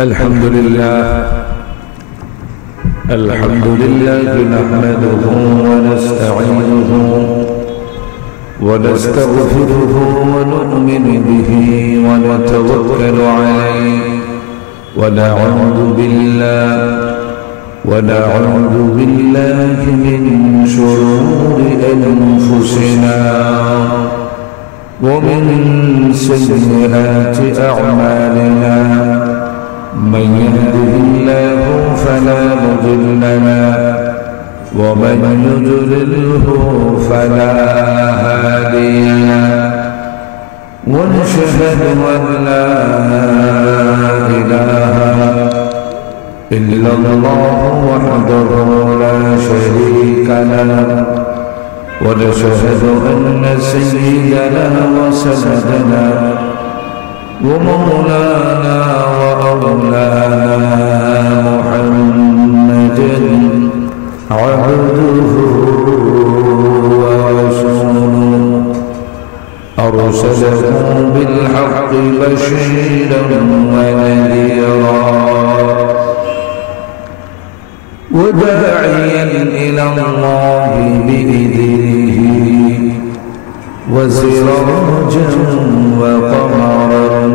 الحمد لله نحمده ونستعينه ونستغفره ونؤمن به ونتوكل عليه ونعوذ بالله من شرور أنفسنا ومن سيئات أعمالنا. من يهده الله فلا مضل له ومن يضلله فلا هادي له. ونشهد أن لا إله إلا الله وحده لا شريك له. ونشهد أن سيدنا وسندنا ومولانا وأولانا محمدا عبده ورسوله أرسله بالحق بشيرا ونذيرا وداعيا إلى الله بإذنه وسراجا وقمرا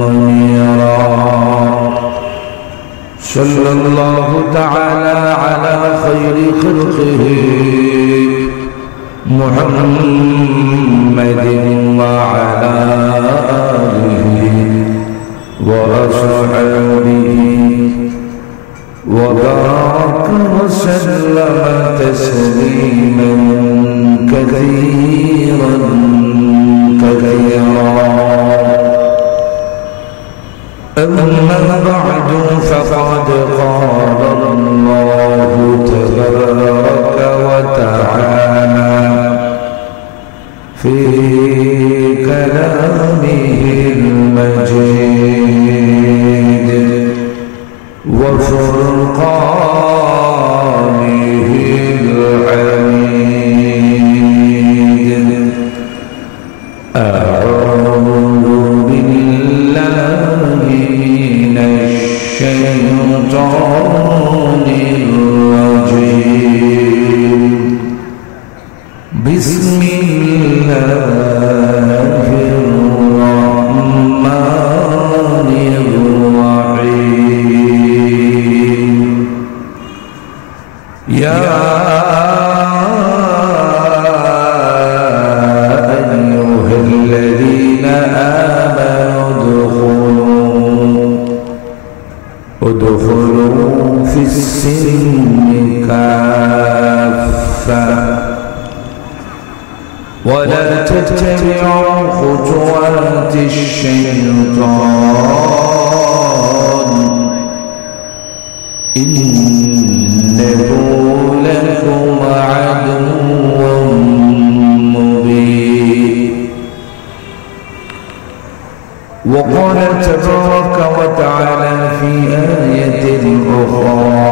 منيرا. صلى الله تعالى على خير خلقه محمد وعلى آله وأصحابه وبارك وسلم تسليما كثيرا. أما بعد فقد قال الله تبارك وتعالى في كلامه المجيد وفرقانه الحميد. أعوذ بالله من الشيطان الرجيم. بسم الله الرحمن الرحيم. يا أيها الذين آمنوا ادخلوا في السلم كافة ولا تتبعوا خطوات الشيطان إنه لكم عدو مبين. وقال تبارك وتعالى في آية أخرى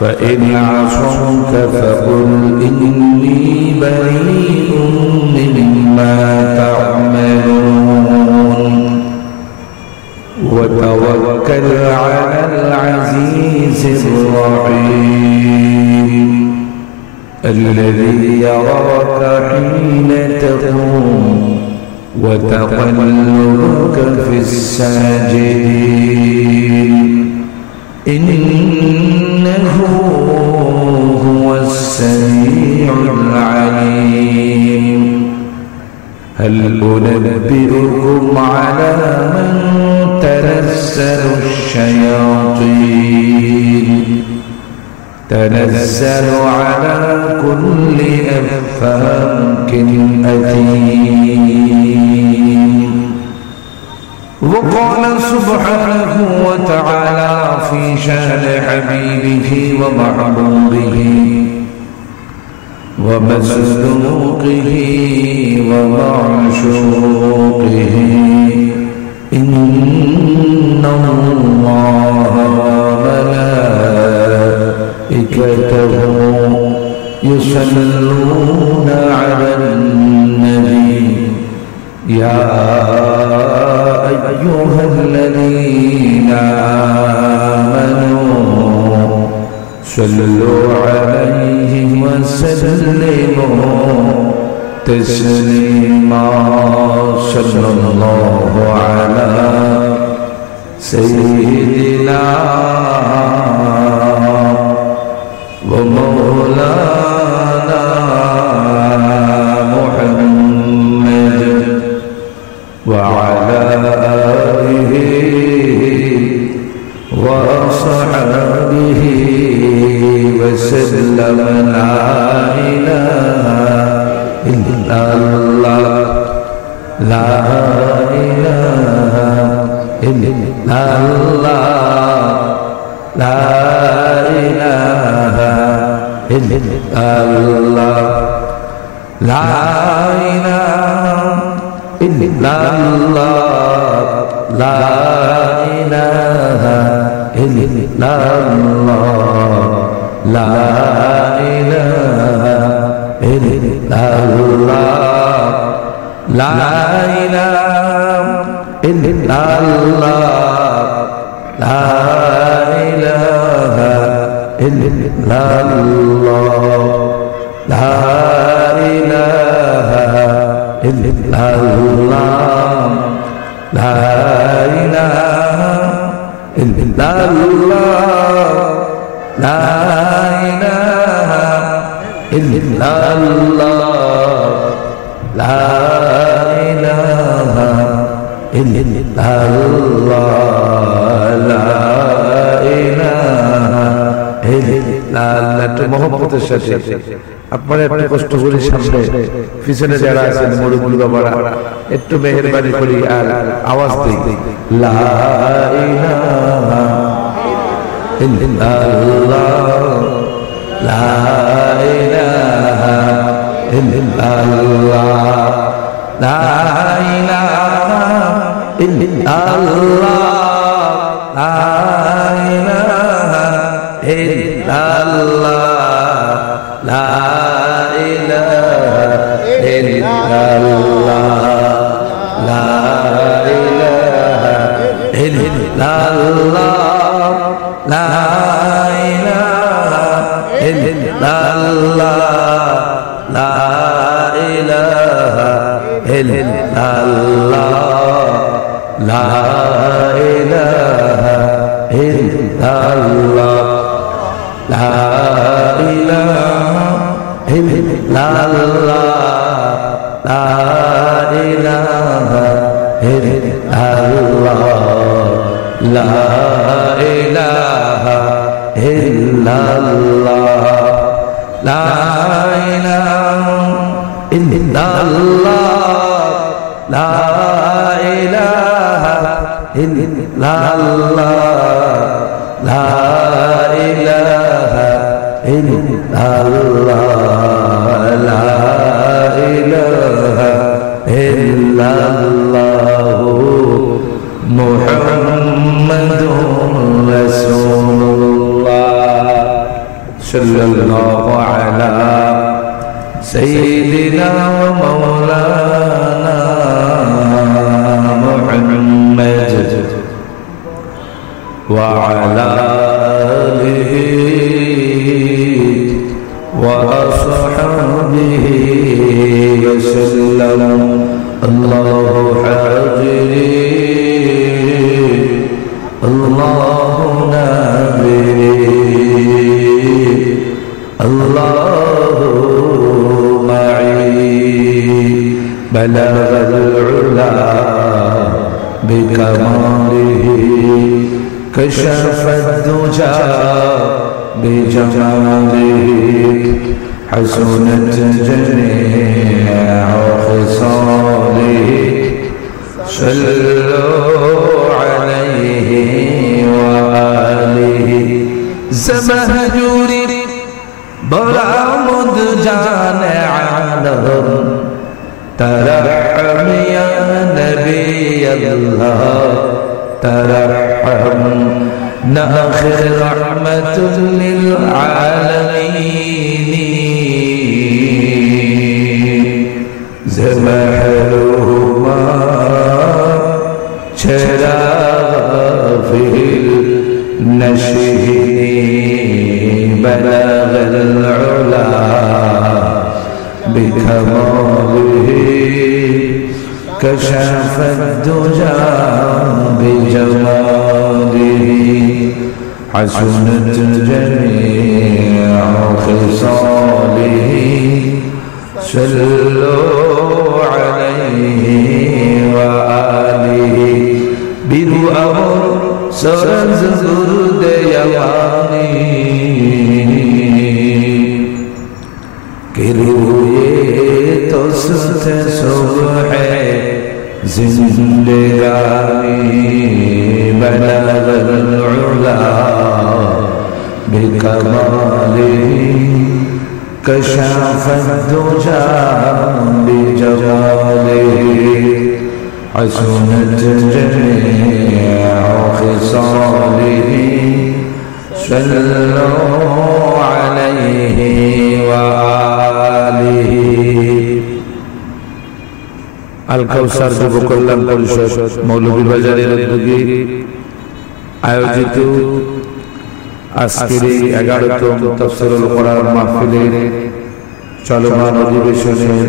فإن عصوك فقل إني بريء مما تعملون وتوكل على العزيز الرحيم الذي يراك حين تقوم وتقلبك في الساجدين إنه هو السميع العليم. هل أنبئكم على من تنزل الشياطين؟ تنزل على كل أفاك أثيم. وقال سبحانه وتعالى في شأن حبيبه ومحبوبه ومصدوقه ومعشوقه إن الله وملائكته يصلون على النبي يا أيها الذين صلوا عليه وسلموا تسليما صلى الله على سيدنا ومولانا محمد وعلى آله وصحبه وسلم لا إله إلا الله لا إله إلا الله لا إله إلا الله لا إله إلا الله لا إله إلا الله لا إله إلا الله لا إله إلا الله لا إله إلا الله لا إله إلا الله لا إله إلا الله لا إله إلا الله لا إله إلا الله لا إله إلا الله একটু মহব্বতের সাথে আপনারা একটু কষ্ট করে সামনে পিছনে যারা আছেন মুরব্বি বাবারা একটু মেহেরবানি করে আর আওয়াজ দিই লা ইলাহা ইল্লাল্লাহ লা ইলাহা ইল্লাল্লাহ লা ইলাহা ইল্লাল্লাহ লা ইলাহা ইল্লাল্লাহ লা ইলাহা ইল্লাল্লাহ লা ইলাহা ইল্লাল্লাহ লা ইলাহা ইল্লাল্লাহ লা ইলাহা ইল্লাল্লাহ লা ইলাহা ইল্লাল্লাহ লা ইলাহা ইল্লাল্লাহ লা ইলাহা ইল্লাল্লাহ লা ইলাহা ইল্লাল্লাহ লা ইলাহা ইল্লাল্লাহ লা ইলাহা ইল্লাল্লাহ লা ইলাহা ইল্লাল্লাহ লা ইলাহা ইল্লাল্লাহ মুহাম্মাদুর রাসূলুল্লাহ সাল্লাল্লাহু আলা সাইয়্যিদিনা ওয়া মাওলানা মুহাম্মাদ ওয়া আলা আলিহি ওয়া আসহাবিহি ওয়া সাল্লাম আল্লাহু হাজিরি আল্লাহু নাবিরি আল্লাহু মা'i balagha al-'ula bikamalihi kashafa ad-duja bijamalihi hasunat jami'u khisalihi sallu alayhi wa alihi zamahjuri baramud jane alam tarahham ya nabi Allah tarahham nakhir rahmatul lil alamin zamahluhuma chara fil nashini بلغ العلا بكماله كشف الدجى بجماله حسنت جميع خصاله صلوا عليه وآله برو أمر سرز زرد يماني روئے تو ست صبح زندگانی بلغ العلا بکماله کشف الدجى بجماله حسنت جميع خصاله صلوا عليه وآله আল কাউসার যুব কল্যাণ পরিষদ মৌলভীবাজারের উদ্যোগে আয়োজিত আজকের 11তম তাফসীরুল কোরআন মাহফিলের চলমান অধিবেশনের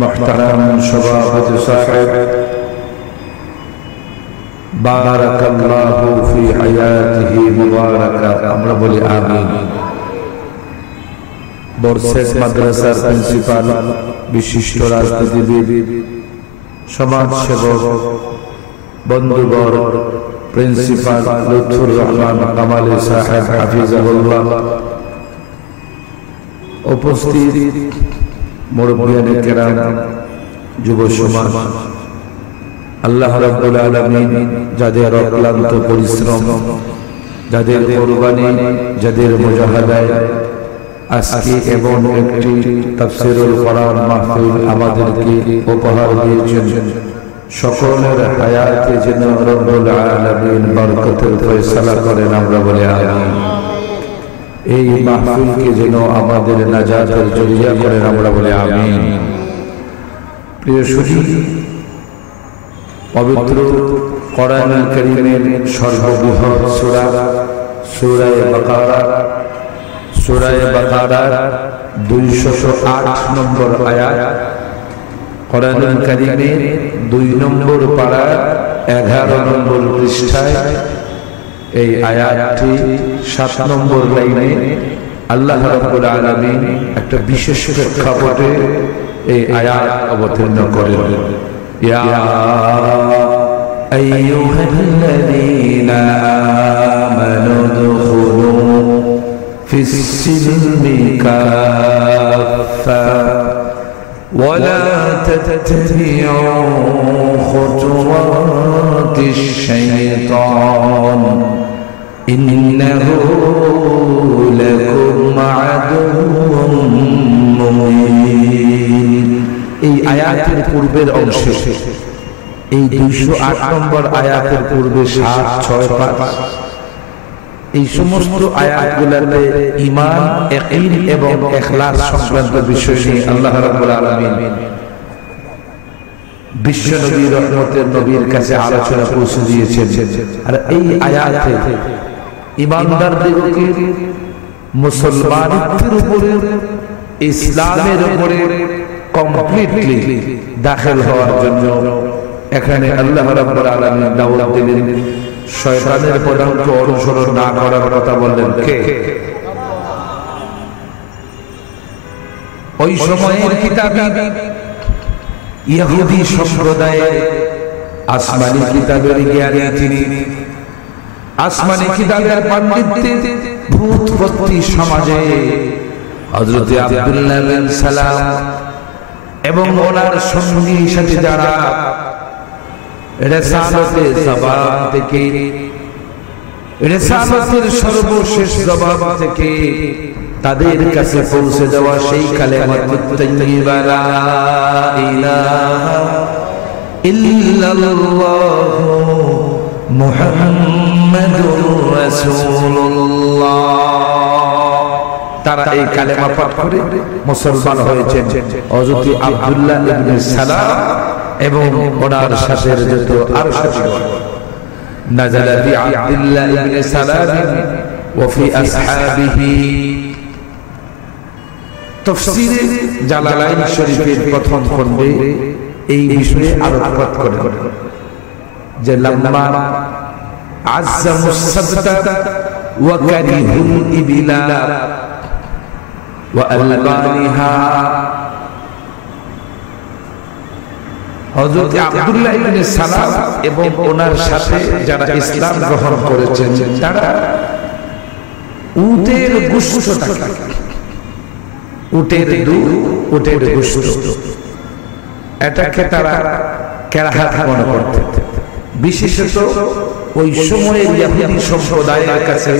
মুহতারাম সভাপতি সাহেব বারাকাল্লাহু ফি হায়াতিহি মুবারাকা, আমরা বলি আমিন। বরশেষ মাদ্রাসার প্রিন্সিপাল, বিশিষ্ট রাজনীতিবিদ, সমাজসেবক, বন্ধুবর, প্রিন্সিপাল লুৎফুর রহমান কামালি সাহেব হাফিজাহুল্লাহ, উপস্থিত মুরব্বিয়ানে কেরাম, যুব সমাজ, আল্লাহ রাব্বুল আলামিন যাদের অক্লান্ত পরিশ্রম, যাদের কুরবানি, যাদের মুজাহাদায় আজকে এবং একটি তাফসীরুল কোরআন মাহফিল আমাদেরকে উপহার দিয়েছেন, সকলের হায়াতে যেন রব্বুল আলামিন বরকতের ফয়সালা করেন, আমরা বলি আমিন। এই মাহফিলকে যেন আমাদের নাজাতের জরিয়া করেন, আমরা বলি আমিন। প্রিয় সুধী, পবিত্র কোরআনুল কারীমের সর্ববৃহৎ সূরা সূরা বাকারা, সূরা বাকারার 208 নম্বর আয়াত, কোরআনুল কারীমের 2 নম্বর পারা 11 নম্বর পৃষ্ঠায় এই আয়াতটি 7 নম্বর লাইনে আল্লাহ রাব্বুল আলামিন একটা বিশেষ প্রেক্ষাপটে এই আয়াত অবতীর্ণ করেন। ইয়া আইয়ুহাল্লাযীনা আমানু দুখুলু ফিস-সিলমি কাফা ওয়ালা তাত্তাবিউ খুতুওয়াতিশ শাইতান ইন্নাহু লাকুম আদুউম মুবিন। এই আয়াতের পূর্বের অংশে, এই 208 নম্বর আয়াতের পূর্বে 7, 6, 5 এই সমস্ত আয়াতগুলোতে ঈমান, ইয়াকিন এবং ইখলাস সংক্রান্ত বিষয় নিয়ে আল্লাহ রাব্বুল আলামিন বিশ্ব নবী রহমতের নবীর কাছে আলোচনা পৌঁছে দিয়েছেন। আর এই আয়াতে ঈমানদারদেরকে মুসলমানদের উপরে, ইসলামের উপরে কমপ্লিটলি দাখিল হওয়ার জন্য এখানে আল্লাহ রাব্বুল আলামিন দাওয়াত দিলেন। শয়তানের পদাঙ্ক অনুসরণ না করার কথা বললেন কে? ওই সময়ের কিতাবী ইহুদি সম্প্রদায়ের আসমানি কিতাবের জ্ঞানী তিনি, আসমানি কিতাবের পণ্ডিতদের ভূতপত্তি সমাজে হযরত আব্দুল্লাহ বিন সালাম এবং ওনার সঙ্গী সাথী যারা রিসালাতের জবাব থেকে, রিসালাতের সর্বশেষ জবাব থেকে তাদের কাছে পৌঁছে দেওয়া সেই কালেমাতুত তাইয়্যিবা লা ইলাহা ইল্লাল্লাহু মুহাম্মাদুর রাসূলুল্লাহ, তারা এই কালেমা পাঠ করে মুসলমান হয়েছেন। হযরত আব্দুল্লাহ ইবনে সালাম এবং ওনার সাথে যত আরো সাথীগণ, নাযালা বি আব্দুল্লাহ ইবনে সালাম وفي أصحابه তাফসীরে জালালাইন শরীফের প্রথম খণ্ডে এই বিষয়ে আলোকপাত করেন যে লাম্মা আযযামুস সাদতা ওয়া কারিহুল ইবিলা ওয়া আলবানিহা। হযরত আব্দুল্লাহ ইবনে সালাম এবং ওনার সাথে যারা ইসলাম গ্রহণ করেছেন তারা উটের গোশত, উটের দুধ, উটের গোশত, এটাকে তারা কেরাহাত মনে করতেন। বিশেষত ওই সময়ের ইহুদি সম্প্রদায়ের কাছে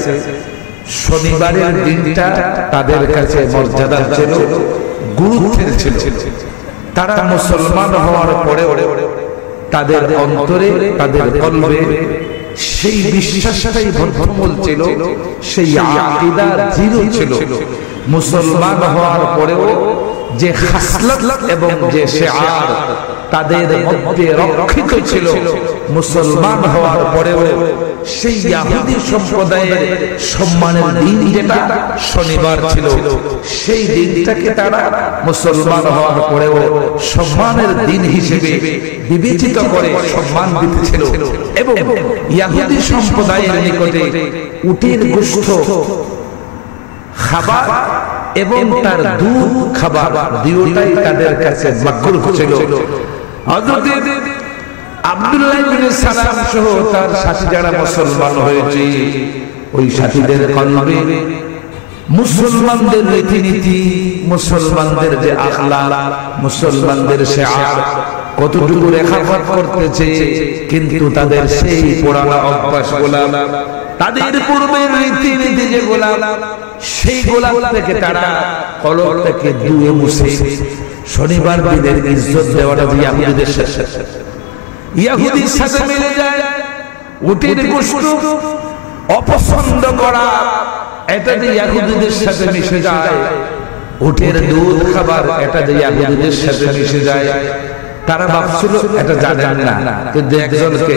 শনিবারের দিনটা তাদের কাছে মর্যাদার ছিল, গুরুত্বের ছিল। তারা মুসলমান হওয়ার পরেও তাদের অন্তরে, তাদের কলবে সেই বিশ্বাসটাই বদ্ধমূল ছিল, সেই আকীদা দৃঢ় ছিল। মুসলমান হওয়ার পরেও যে খাসলত এবং যে শিআর তাদের মধ্যে রক্ষিত ছিল, মুসলমান হওয়ার পরেও সেই ইহুদি সম্প্রদায়ের সম্মানের দিন যেটা শনিবার ছিল, সেই দিনটাকে তারা মুসলমান হওয়ার পরেও সম্মানের দিন হিসেবে বিবেচিত করে সম্মান দিতেছিল। এবং ইহুদি সম্প্রদায়ের নিকটে উটের গোশত খাবার এবং তার দুধ খাবার দুটোই তাদের কাছে মাকরুহ ছিল। হযরত আব্দুল্লাহ ইবনে সালাম সহ তার সাথী যারা মুসলমান হয়েছে, ওই সাথীদের কলবে মুসলমানদের রীতিনীতি, মুসলমানদের যে আখলাক, মুসলমানদের শিআর কতটুকু রেখাপাত করতেছে, কিন্তু তাদের সেই পুরানো অভ্যাসগুলো, তাদের পূর্বের রীতিনীতি যেগুলো, সেইগুলা থেকে তারা কলব থেকে ধুয়ে মুছে শনিবার দিনের ইজ্জত দেওয়াটা যে ইহুদিদের সাথে, ইহুদির সাথে মিলে যায়। উটের গোশত অপছন্দ করা, এটা যে ইহুদিদের সাথে মিশে যায়। উটের দুধ খাবার, এটা যে ইহুদিদের সাথে মিশে যায়। তারা ভাবছিল এটা জানেন না, কিন্তু একজনকে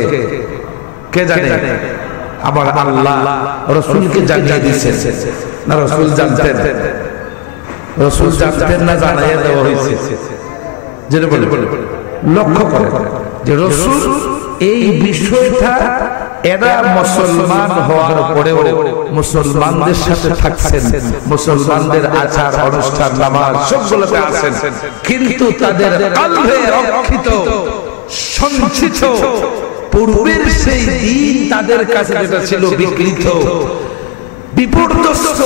কে জানে? আমার আল্লাহ রাসূলকে জানিয়ে দিয়েছেন। না রাসূল জানতেন? রাসূল জানতেন না, জানাইয়া দেওয়া হয়েছে। যেটা বলে লক্ষ্য করে যে রাসূল এই বিষয়টা এরা মুসলমান হওয়ার পরেও মুসলমানদের সাথে থাকছেন, মুসলমানদের আচার অনুষ্ঠান নামাজ সবগুলোতে আছেন, কিন্তু তাদের কলবে রক্ষিত সঞ্চিত পূর্বের সেই দিন তাদের কাছে যেটা ছিল বিকৃত, বিপর্যস্ত,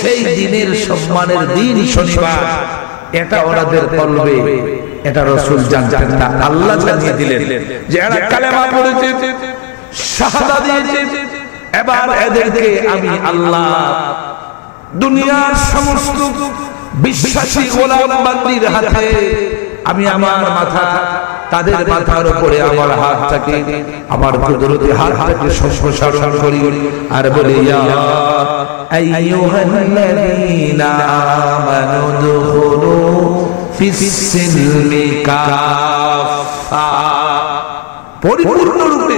সেই দিনের সম্মানের দিন শনিবার, এটা ওনাদের কলবে, এটা রাসূল জানতেন না। আল্লাহ জানিয়ে দিলেন যে এরা কালেমা পড়েছে, শাহাদা দিয়েছে, এবার এদেরকে আমি আল্লাহ দুনিয়ার সমস্ত বিশ্বাসী গোলাম বান্দির হাতে আমি আমার মাথা, তাদের মাথার উপরে আমার হাতটাকে, আমার কুদরতি হাতটাকে সম্প্রসারণ করি আর বলি, ইয়া আইয়ুহাল্লাযীনা আমানু দুখুলু ফিস-সিলমি কাফা, পরিপূর্ণ রূপে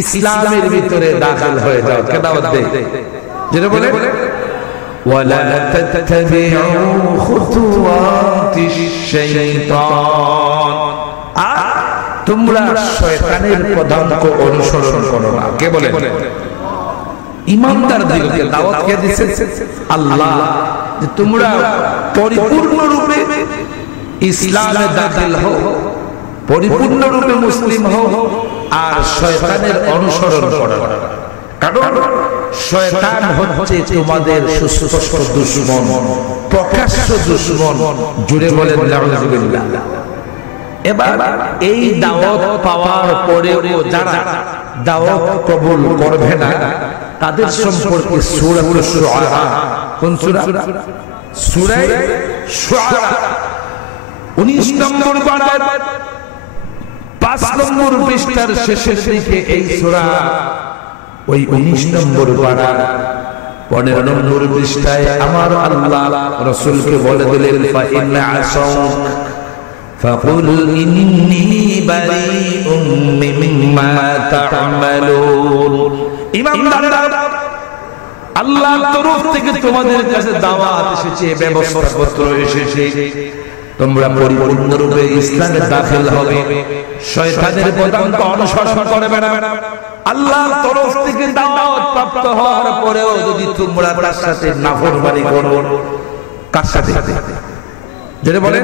ইসলামের ভিতরে দাখিল হয়ে যাও। কে দাওয়াত দেয়? যেটা বলে ওয়ালা তাত্তাবিউ খুতুওয়াতিশ শাইতান, তোমরা শয়তানের পদাঙ্ক অনুসরণ করো না। কে বলে? ঈমানদারদেরকে দাওয়াত কে দিয়েছে? আল্লাহ, যে তোমরা পরিপূর্ণ রূপে ইসলামে দাখিল হও, পরিপূর্ণ রূপে মুসলিম হও, আর শয়তানের অনুসরণ করো না। কারণ শয়তান হচ্ছে তোমাদের সুস্পষ্ট দুশমন, প্রকাশ্য দুশমন। জুড়ে বলেন নাউযুবিল্লাহ। এবার এই দাওয়াত পাওয়ার পরেও যারা দাওয়াত কবুল করবে না, তাদের সম্পর্কে সূরাতুশ শুআরা, কোন সূরা? সূরা শুআরা 19 নম্বর পারার 5 নম্বর পৃষ্ঠার শেষের দিকে এই সূরা, ওই 19 নম্বর পারা 15 নম্বর পৃষ্ঠায় আমার আল্লাহ রাসূলকে বলে দিলেন, ফা ইন্না আসাউ ফাকুল ইন্নী বারীউম মিম্মা তা'মালুন। ইমানদাররা আল্লাহর তরফ থেকে তোমাদের কাছে দাওয়াত এসেছে, ব্যবস্থাপত্র এসেছে, তোমরা পরিপূর্ণরূপে ইসলামে দাখিল হবে, শয়তানের পদাঙ্ক অনুসরণ করবে না। আল্লাহর তরফ থেকে দাওয়াত প্রাপ্ত হওয়ার পরেও যদি তোমরা তার সাথে নাফরমানি করো, কার সাথে? যেটা বলে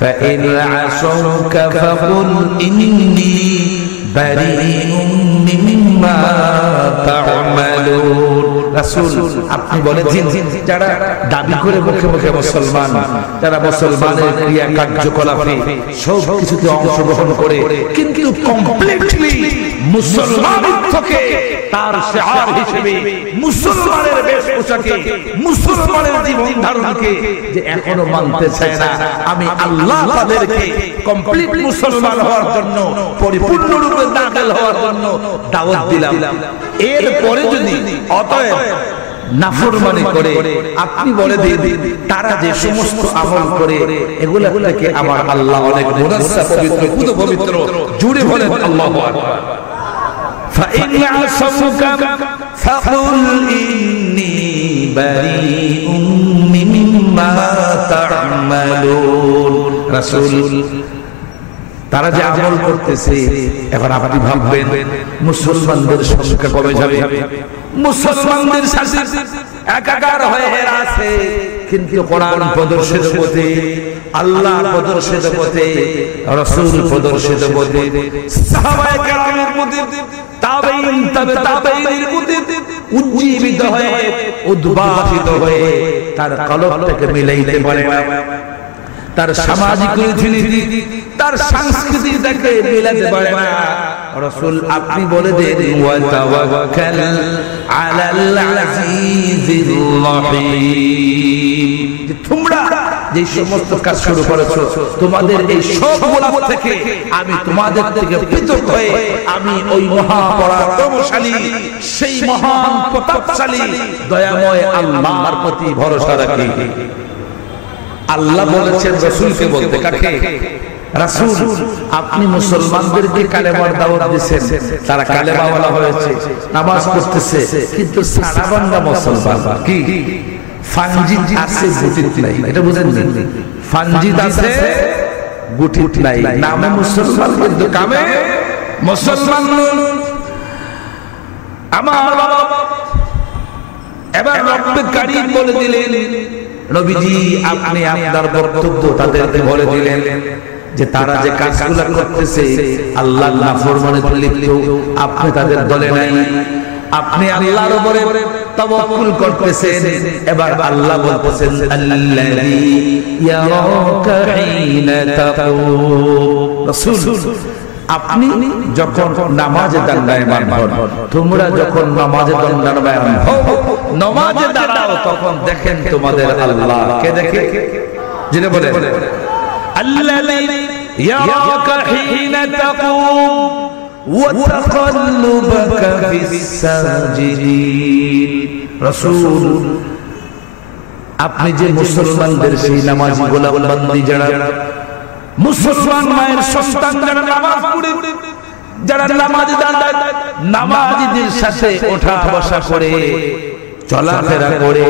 فَإِنْ عَصَوْكَ فَقُلْ إِنِّي بَرِيءٌ مِّمَّا تَعْمَلُونَ। রাসূল আপনি বলেছেন যারা দাবি করে মুখে মুখে মুসলমান, যারা মুসলমানের ক্রিয়া কার্যকলাপে সব কিছুতে অংশগ্রহণ করে কিন্তু কমপ্লিটলি মুসলমানত্বকে তার শিআর হিসেবে, মুসলমানের বেশ পোশাকে, মুসলমানের জীবন ধারণকে যে এখনো মানতে চায় না, আমি আল্লাহ তাদেরকে কমপ্লিট মুসলমান হওয়ার জন্য, পরিপূর্ণরূপে দাখিল হওয়ার জন্য দাওয়াত দিলাম। এরপরে যদি অতএব নাফরমানি করে আপনি বলে দিন তারা যে সমস্ত আমল করে এগুলা থেকে আমার আল্লাহ অনেক মুনাজ্জাহ, পবিত্র, পুত পবিত্র, জুড়ে বলেন আল্লাহু আকবার। فَإِنْ عَصَوْكَ فَقُلْ إِنِّي بَرِيءٌ مِّمَّا تَعْمَلُونَ। রাসূল তারা যে আমল করতেছে, এখন আপনি ভাববেন মুসলমানদের সংখ্যা কমে যাবে, মুসলমানদের সাথে একাকার হয়ে আছে, কিন্তু কোরআন প্রদর্শিত পথে, আল্লাহ প্রদর্শিত পথে, রাসূল প্রদর্শিত পথে, সাহাবায়ে কেরামের মধ্যে, তাবেঈন, তাবেঈনের মধ্যে উজ্জীবিত হয়ে, উদ্ভাসিত হয়ে তার কলবটাকে মিলাইতে পারে না, তার সামাজিক রীতিনীতি, তার সংস্কৃতিটাকে মিলাতে পারে না। রাসূল আপনি বলে দেন ওয়া তাওয়াক্কাল আলাল আজিজির রহিম, যে তোমরা যে সমস্ত কাজ শুরু করেছো, তোমাদের এই সবগুলা থেকে আমি তোমাদের থেকে পৃথক হয়ে আমি ওই মহাপরাক্রমশালী, সেই মহান প্রতাপশালী দয়াময় আল্লাহর প্রতি ভরসা রাখি। আল্লাহ বলেছেন রাসূলকে বলতে, কাকে? রাসূল আপনি মুসলমানদেরকে কালেমার দাওয়াত দিয়েছেন, তারা কালেমাওয়ালা হয়েছে, নামাজ পড়তেছে, কিন্তু সারাবাংলা মুসলমান কি ফানজিদ আছে, গুটিত নাই। এটা বুঝেন না? ফানজিদ আছে, গুটিত নাই, নামে মুসলমান কিন্তু কামে মুসলমান। আমার বাবা এবার রব্বে কারীম বলে দিলেন, নবীজি আপনি আপনার বক্তব্য তাদেরকে বলে দিলেন যে তারা যে কাজগুলো করতেছে আল্লাহর নাফরমানিতে লিপ্ত, আপনি তাদের দলে নাই, আপনি আল্লাহর উপরে তাওয়াক্কুল করতেছেন। এবার আল্লাহ বলতেছেন আল্লাযী ইয়ারাকা হিনা তাকুম। রাসূল আপনি যখন নামাজে দাঁড়ায়মান হন, তোমরা যখন নামাজে দাঁড়ায়মান হও, নামাজে দাঁড়াও, তখন দেখেন তোমাদের আল্লাহ। কে দেখে? যিনি বলেন আল্লাযী ইয়ারাকা হিনা তাকুম ওয়া তাকাল্লুবাকা ফিস সাজিদিন। রাসূল আপনি যে মুসলমানদের সেই নামাজি গোলাম বান্দি, যারা মুসলমান মায়ের সন্তান, যারা নামাজ পড়ে, যারা নামাজে দাঁড়ায়, নামাজীদের সাথে ওঠা বসা করে, চলাফেরা করে,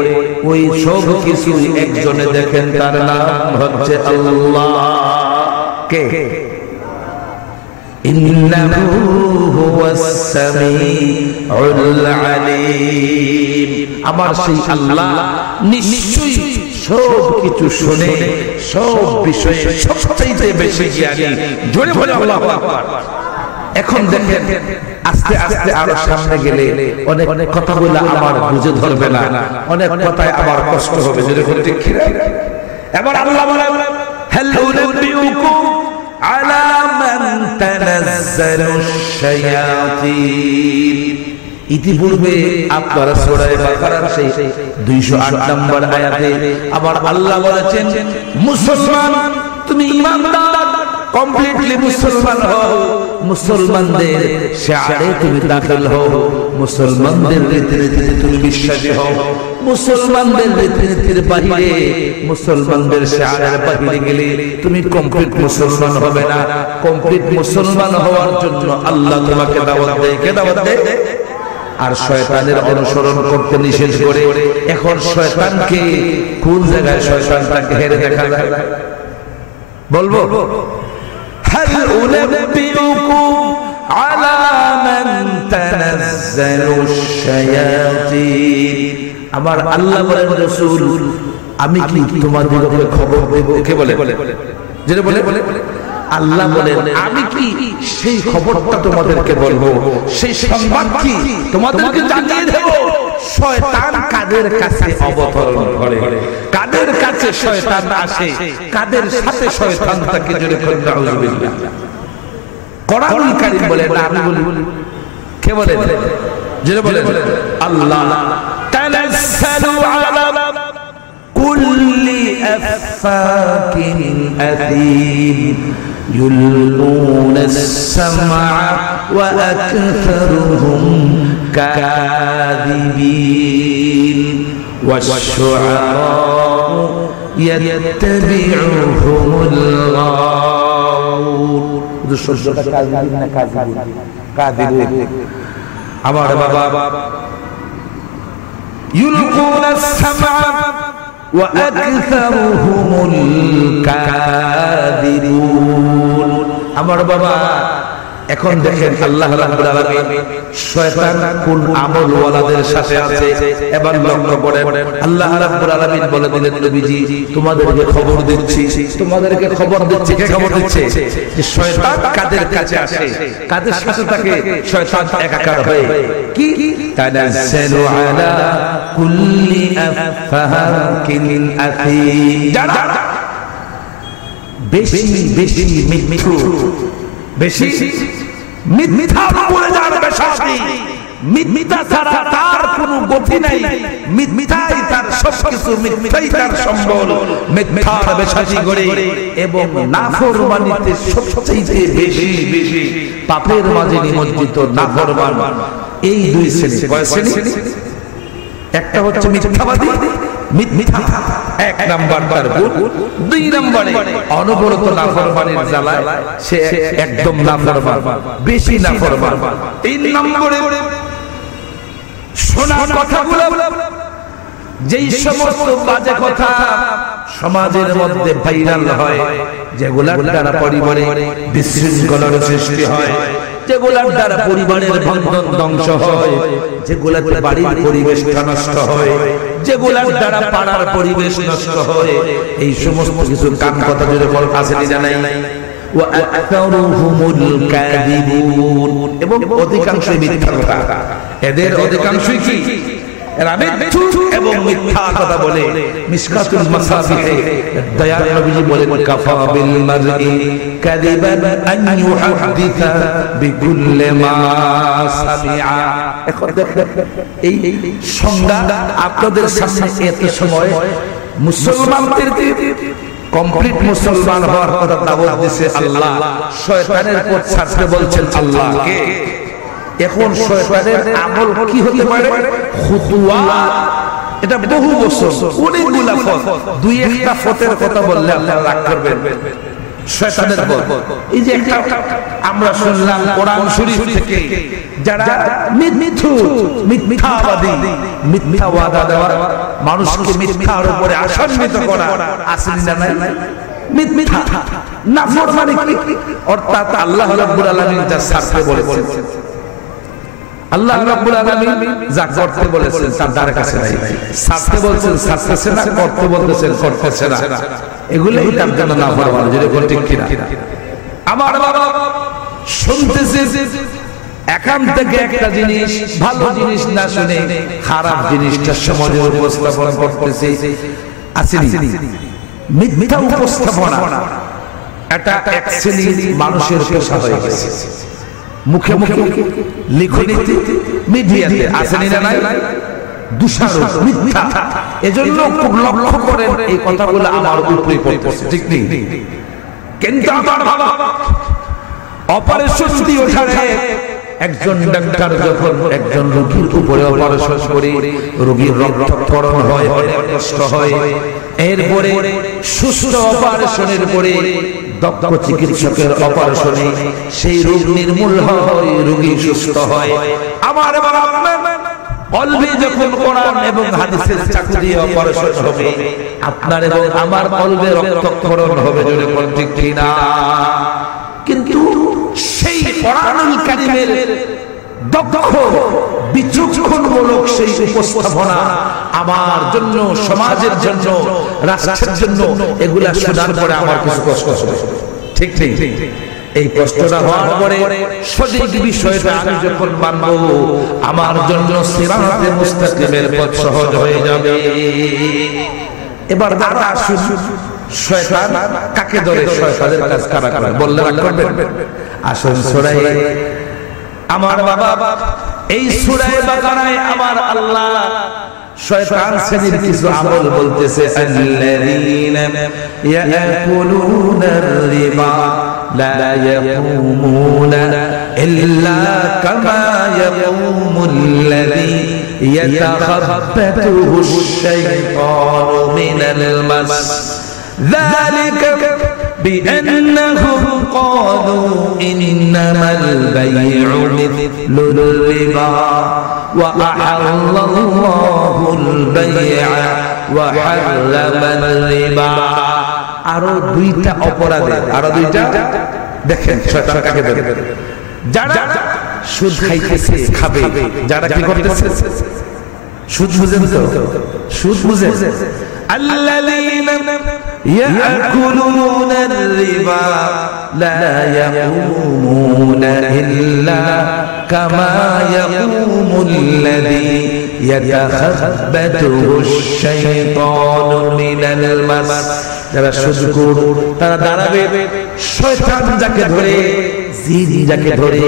ওই সব কিছু একজনে দেখেন, তার নাম হচ্ছে আল্লাহ। কে? ইন্নাহু হুয়াস সামিউল আলীম। আমার সেই আল্লাহ নিশ্চয়ই সব কিছু শুনে, সব বিষয়ে সবচাইতে বেশি জ্ঞানী। জোরে বলে আল্লাহু আকবার। এখন দেখেন আস্তে আস্তে আরো সামনে গেলে অনেক কথা বলে আমার বুঝে ধরবে না, অনেক কথায় আমার কষ্ট হবে। যেরকম ঠিক না? এবার আল্লাহ বলেন হাল উনাব্বিউকুম আলা মান তানাজ্জালুশ শায়াতিন। ইতিপূর্বে আপনারা সূরা বাকারার সেই 208 নম্বর আয়াতে আবার আল্লাহ বলেছেন, মুসলমান তুমি ঈমানদার, কমপ্লিটলি মুসলমান হও, মুসলমানদের শিআরে তুমি দাখিল হও, মুসলমানদের রীতিনীতিতে তুমি বিশ্বাসী হও, মুসলমানদের রীতিনীতির বাহিরে, মুসলমানদের শিআরের বাহিরে গেলে তুমি কমপ্লিট মুসলমান হবে না। কমপ্লিট মুসলমান হওয়ার জন্য আল্লাহ তোমাকে দাওয়াত দেয়। কে দাওয়াত দেয়? আর শয়তানের অনুসরণ করতে নিষেধ করে। এখন শয়তানকে কোন জায়গায় শয়তানটাকে হেরে দেখা যায় বলবো? হাল উনাব্বিউকুম আলা মান তানাজ্জালুশ শায়াতিন। আমার আল্লাহ বলেন রাসূল আমি কি তোমাদেরকে খবর দেব? কে বলে? যেটা বলে আল্লাহ বলেন আমি কি সেই খবরটা তোমাদেরকে বলবো, সেই সংবাদ কি তোমাদেরকে জানিয়ে দেব শয়তান কাদের কাছে অবতরণ করে, কাদের কাছে শয়তান আসে, কাদের সাথে শয়তান তাকে জুড়ে করে। নাউযুবিল্লাহ। কোরআনুল কারীম বলে না আমি বলি। কে বলে? যেটা বলে আল্লাহ তানাজ্জালু আলা কুল্লি আফাকিন আথীম ইউলকুনাস সামআ ওয়া আকসারুহুম কাযিবিন ওয়াশ-শুআরাউ ইয়াত্তাবিউহুমুল গাওন। দুঃশব্দটা কাযিবিন না কাযিবিন? কাযিবিন। আমার বাবা ইউলকুনাস সামআ ওয়া আকসারুহুমুল কাযিবুন। আমার বাবা এখন দেখেন আল্লাহ রাব্বুল আলামিন শয়তান কোন আমল ওয়ালাদের সাথে আছে এবার লক্ষ্য করেন। আল্লাহ রাব্বুল আলামিন বলে দিলেন নবীজি তোমাদেরকে খবর দিচ্ছি, তোমাদেরকে খবর দিচ্ছি। কে খবর দিচ্ছে? যে শয়তান কাদের কাছে আসে, কাদের সাথে থাকে শয়তান একাকার হয়ে। কি তানাজ্জালু আলা কুল্লি আফাকিন আথীম। যারা বেশি বেশি মিথ্যু, বেশি মিথ্যা বলে যার বেশাতি, মিথ্যা ছাড়া তার কোনো গতি নাই, মিথ্যাই তার সবকিছু, মিথ্যাই তার সম্বল, মিথ্যার বেশাতি করে এবং নাফরমানিতে সবচেয়ে বেশি বেশি পাপের মাঝে নিমজ্জিত নাফরমান। এই দুই শ্রেণী। কয় শ্রেণী? একটা হচ্ছে মিথ্যাবাদী, মিথ্যা এক নাম্বার তার গুণ, দুই নম্বরে অনবরত নাফরমানির জ্বালায় সে একদম নাফরমান, বেশি নাফরমান। তিন নম্বরে শোনা কথাগুলো, যেই সমস্ত বাজে কথা সমাজের মধ্যে ভাইরাল হয়, যেগুলার দ্বারা পরিবারে বিশৃঙ্খলার সৃষ্টি হয়, যেগুলার দ্বারা পরিবারের বন্ধন ধ্বংস হয়, যেগুলাতে বাড়ির পরিবেশটা নষ্ট হয়, যেগুলার দ্বারা পাড়ার পরিবেশ নষ্ট হয়, এই সমস্ত কিছু কান কথা যদি বল আসেনি জানাই। ওয়া আকসারুহুমুল কাযিবুন। এবং অধিকাংশই মিথ্যা কথা। এদের অধিকাংশই কি? এরা মিথ্যু এবং মিথ্যা কথা বলে। মিশকাতুল মাসাবিহে দয়াল নবীজি বলেন কাফা বিল মারই কাযিবান আন ইউহাদ্দিসা বিকুল্লি মা সামিআ। এখন দেখেন এই সংজ্ঞা আপনাদের সামনে এত সময় মুসলমানদেরকে কমপ্লিট মুসলমান হওয়ার কথা দাওয়াত দিয়েছে আল্লাহ, শয়তানের পথ ছাড়তে বলছেন আল্লাহ। কে? এখন শয়তানের আমল কি হতে পারে? খুতুওয়াত। এটা বহু বছর অনেকগুলা পথ, দুই একটা পথের কথা বললে আপনারা রাগ করবেন। শয়তানের পথ এই যে একটা আমরা শুনলাম কোরআন শরীফ থেকে, যারা মিথ্যু, মিথ্যাবাদী, মিথ্যা ওয়াদা দেওয়া, মানুষকে মিথ্যার উপরে আশান্বিত করা, আসেনি না নাই? মিথ্যা নাফরমানি, অর্থাৎ আল্লাহ রাব্বুল আলামিন যা ছাড়তে বলেছেন, আল্লাহ রাব্বুল আলামিন যা করতে বলেছেন তার দ্বারা কাছে নাই। ছাড়তে বলছেন ছাড়তেছে না, করতে বলতেছেন করতেছে না, এগুলোই তার জন্য নাফরমানি। যদি কোন ঠিক কিনা? আমার বাবা শুনতেছে এখান থেকে একটা জিনিস, ভালো জিনিস না শুনে খারাপ জিনিসটা সমাজে উপস্থাপন করতেছে। আসেনি মিথ্যা উপস্থাপনা, এটা এক শ্রেণীর মানুষের পেশা হয়ে গেছে। মুখে মুখে, লিখনিতে, মিডিয়াতে আসেনি না নাই? দুঃসারোপ, মিথ্যা। এজন্য খুব লক্ষ্য করেন এই কথাগুলো আমার উপরে পড়তেছে, ঠিক নেই? কিন্তু আমার বাবা অপারেশন দিয়ে ওঠারে একজন ডাক্তার যখন একজন রোগীর উপরে অপারেশন করে রোগীর রক্তক্ষরণ হয়, অনেক কষ্ট হয়, এরপরে সুস্থ অপারেশনের পরে দক্ষ চিকিৎসকের অপারেশনে সেই রোগ নির্মূল হয়, রোগী সুস্থ হয়। আমার কলবে যখন কোরআন এবং হাদিসের চাকু দিয়ে অপারেশন হবে, আপনার এবং আমার কলবে রক্তক্ষরণ হবে, যদি কোন ঠিক কিনা। কিন্তু সেই কোরআনুল কারীমের দক্ষ বিচক্ষণমূলক সেই উপস্থাপনা আমার জন্য, সমাজের জন্য, রাষ্ট্রের জন্য, এগুলা শোনার পরে আমার কিছু কষ্ট হবে। ঠিক ঠিক এই কষ্টটা হওয়ার পরে সঠিক বিষয়টা আমি যখন মানব, আমার জন্য সিরাতে মুস্তাকিমের পথ সহজ হয়ে যাবে। এবার দাদা আসুন, শয়তান কাকে ধরে, শয়তানের কাজ কারা করে বললে রাগ করবেন? আসুন সূরা আমার বাবা, এই সূরা বাকারায় আমার আল্লাহ শয়তান শ্রেণীর কিছু আমল বলতেছে। আল্লাযীনা ইয়াকুলুনার রিবা লা ইয়াকুমুনা ইল্লা কামা ইয়াকুমুল্লাযী ইয়াতাখাব্বাতুহুশ শাইতানু মিনাল মাস যালিকা بأنهم قالوا إنما البيع مثل الربا وأحل الله البيع وحرم الربا। আরো দুইটা অপরাধে, আরো দুইটা দেখেন শয়তান কাকে ধরে, যারা সুদ খাইতেছে, খাবে, যারা কি করতেছে, সুদ বুঝেন তো, সুদ বুঝেন। الذين يأكلون الربا لا يقومون إلا كما يقوم الذي يتخبطه الشيطان من المس। যারা সুদখোর তারা দাঁড়াবে, শয়তান যাকে ধরে, জিন যাকে ধরে,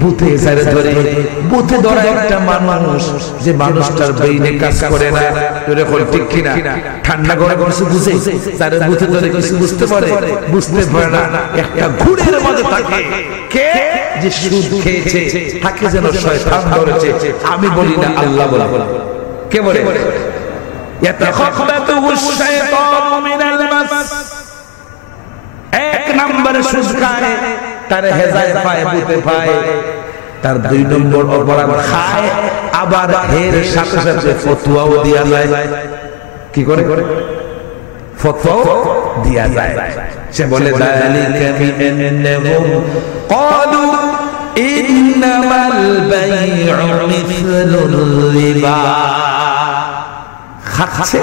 বুথে যারে ধরে, বুথে ধরা একটা মানুষ, যে মানুষটার ব্রেইনে কাজ করে না, তোরে কোন ঠিক কিনা, ঠান্ডা গরম কিছু বুঝে, যারে বুথে ধরে কিছু বুঝতে পারে, বুঝতে পারে না, একটা ঘুরের মধ্যে থাকে। কে? যে সুদ খেয়েছে, তাকে যেন শয়তান ধরেছে। আমি বলি না, আল্লাহ বলে। কে বলে? ইয়াতাখাব্বাতুহুশ শাইতানু মিনাল মাস। এক নম্বরে সুদ খায়, তার হেজায় পায়, বুতে পায়। তার দুই নম্বর অপরাধ, খায় আবার এর সাথে সাথে ফতোয়াও দেয়া যায়। কি করে? ফতোয়া দেয়া যায়। সে বলে যালিকা বিআন্নাহুম ক্বালু ইন্নামাল বাই'উ মিছলুর রিবা। খাচ্ছে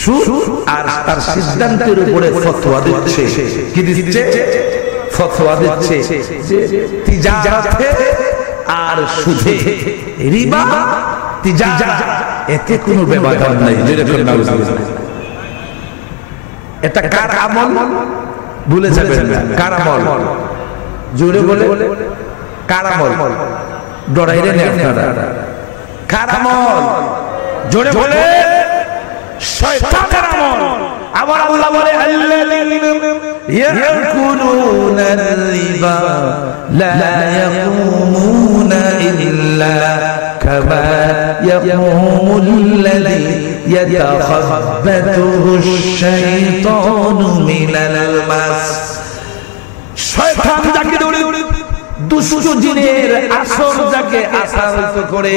সুদ আর তার সিদ্ধান্তের উপরে ফতোয়া দিচ্ছে। কি দিচ্ছে? ফতোয়া দিচ্ছে যে তিজারাতে আর সুদে, রিবা, তিজারাত, এতে কোনো ব্যবধান নাই। যেরকম নাউজুবিল্লাহ। এটা কার আমল ভুলে যাবেন না। কার আমল? জোরে বলে, কার আমল? ডরাইলে না আপনারা। কার আমল? জোরে বলে, শয়তানের আমল। আবার আল্লাহ বলে আল্লাযীনা ইয়াকুলুনার রিবা লা ইয়াকুমুনা ইল্লা কামা ইয়াকুমুল্লাযী ইয়াতাখাব্বাতুহুশ শাইতানু মিনাল মাস। শয়তান যাকে ধরে, দুষ্ট জিনের আসর যাকে আসারিত করে,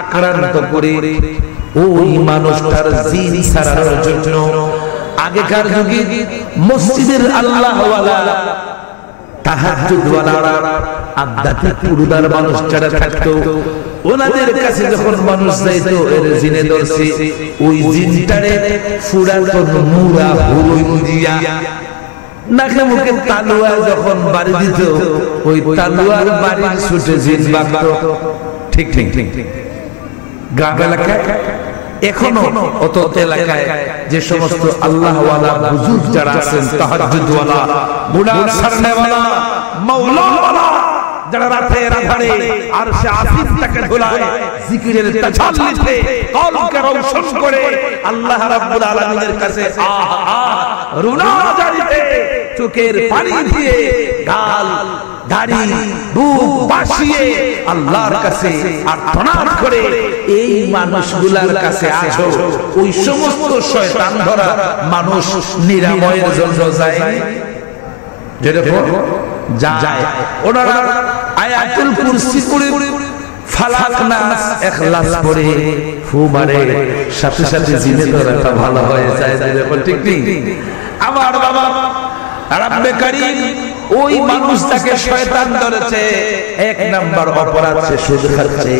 আক্রান্ত করে, ওই মানুষটার জিন ছাড়ানোর জন্য আগেকার যুগে মসজিদের আল্লাহওয়ালা, তাহাজ্জুদওয়ালা, আধ্যাত্মিক পুরুদার মানুষ যারা থাকতো, ওনাদের কাছে যখন মানুষ যাইতো, এর জিনে ধরছে, ওই জিনটারে ফুরাতন মুরা হুরুন দিয়া নাকে মুখে তালুয়া যখন বাড়ি দিত, ওই তালুয়ার বাড়ির ছুটে জিন বাগত। ঠিক ঠিক ঠিক। গ্রাম এলাকায় এখনো অত এলাকায় যে সমস্ত আল্লাহওয়ালা বুজুর্গ যারা আছেন, তাহাজ্জুদওয়ালা, বুড়া সারনেওয়ালা, মাওলাওয়ালা, যারা রাতের আধারে আরশে আসিফটাকে ধুলায়, জিকিরের তাজাল্লিতে কলকে রওশন করে আল্লাহ রাব্বুল আলামিনের কাছে রুনা জারিতে চোখের পানি দিয়ে গাল দাড়ি বুক বাসিয়ে আল্লাহর কাছে আর্তনাদ করে এই মানুষগুলার কাছে আছো, ওই সমস্ত শয়তান ধরা মানুষ নিরাময়ের জন্য যায়, যেরকম যায় ওনারা আয়াতুল কুরসি পড়ে ফালাক নাস ইখলাস পড়ে ফু মারে, সাথে সাথে জিনে ধরাটা ভালো হয়ে যায়, যেরকম ঠিক নেই আমার বাবা রব্বে কারীম ওই মানুষটাকে শয়তান ধরেছে। এক নাম্বার অপরাধ সে সুদ খাচ্ছে,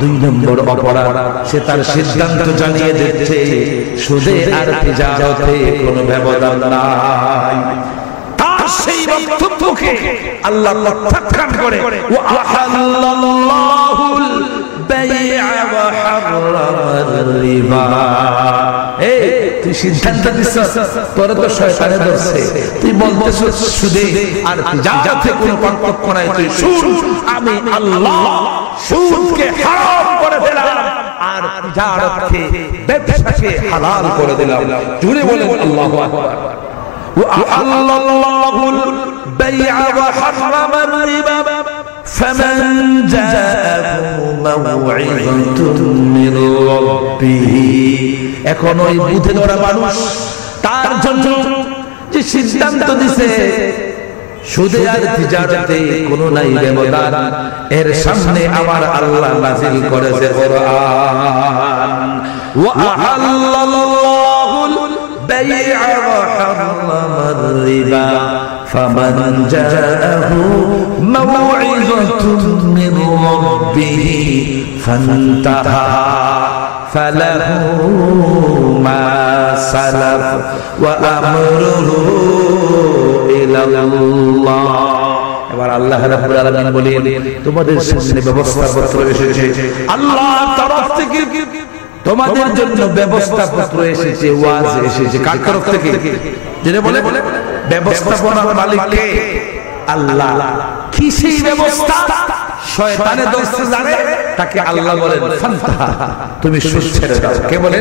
দুই নম্বর অপরাধ সে তার সিদ্ধান্ত জানিয়ে দিচ্ছে সুদে আর তিজারতে কোনো ব্যবধান নাই। তার সেই বক্তব্যকে আল্লাহ প্রত্যাখ্যান করে ওয়া আহাল্লাল্লাহুল বাই'a ওয়া হারামার রিবা। তুই সিদ্ধান্ত দিছিস, তোর তো শয়তানে ধরছে, তুই বলতেছিস সুদে আর তিজারতে কোনো পার্থক্য নাই, তুই শুন আমি আল্লাহ সুদকে হারাম করে দিলাম আর তিজারতকে ব্যবসাকে হালাল করে দিলাম। জুড়ে বলেন আল্লাহু আকবার। وأحل الله البيع وحرم الربا فمن جاءه موعظة من ربه। এখন ওই বুঝে ধরা মানুষ তার জন্য যে সিদ্ধান্ত দিছে সুদে আর তিজারতে কোনো নাই ব্যবধান, এর সামনে আমার আল্লাহ নাযিল করেছে কোরআন ওয়া আহাল্লাল্লাহুল বাই'a ওয়া হারামার রিবা ফামান জাআহু মাও'ইযাতুম মির রাব্বিহি ফান্তাহা ফালাহু মা সালাফ ওয়া আমরুহু ইলাল্লাহ। এবার আল্লাহ রাব্বুল আলামিন বলেন তোমাদের সামনে ব্যবস্থাপত্র এসেছে, আল্লাহর তরফ থেকে তোমাদের জন্য ব্যবস্থাপত্র এসেছে, ওয়াজ এসেছে। কার তরফ থেকে? যেটা বলে ব্যবস্থাপনার মালিক কে? আল্লাহ। কি সেই ব্যবস্থা? শয়তানে দোস্ত জানে, তাকে আল্লাহ বলেন ফান্তাহা, তুমি সুদ ছেড়ে দাও। কে বলে?